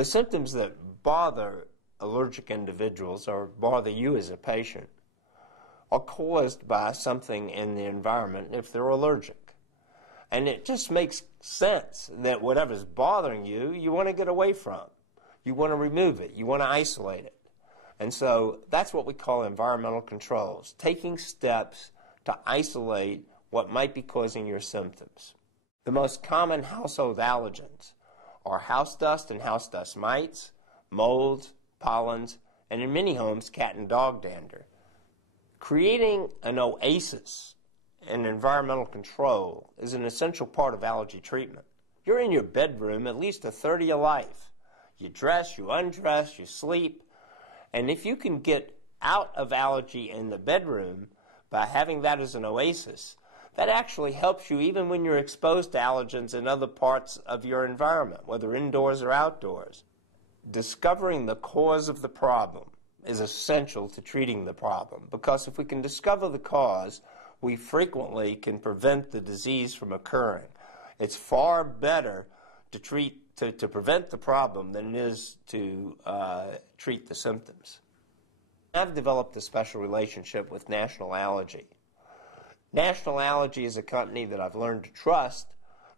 The symptoms that bother allergic individuals or bother you as a patient are caused by something in the environment if they're allergic. And it just makes sense that whatever's bothering you, you want to get away from. You want to remove it. You want to isolate it. And so that's what we call environmental controls, taking steps to isolate what might be causing your symptoms. The most common household allergens are house dust and house dust mites, molds, pollens, and in many homes, cat and dog dander. Creating an oasis in environmental control is an essential part of allergy treatment. You're in your bedroom at least a third of your life. You dress, you undress, you sleep, and if you can get out of allergy in the bedroom by having that as an oasis, that actually helps you even when you're exposed to allergens in other parts of your environment, whether indoors or outdoors. Discovering the cause of the problem is essential to treating the problem, because if we can discover the cause, we frequently can prevent the disease from occurring. It's far better to prevent the problem than it is to treat the symptoms. I've developed a special relationship with National Allergy. National Allergy is a company that I've learned to trust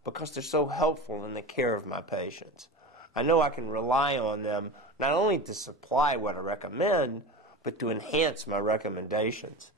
because they're so helpful in the care of my patients. I know I can rely on them not only to supply what I recommend, but to enhance my recommendations.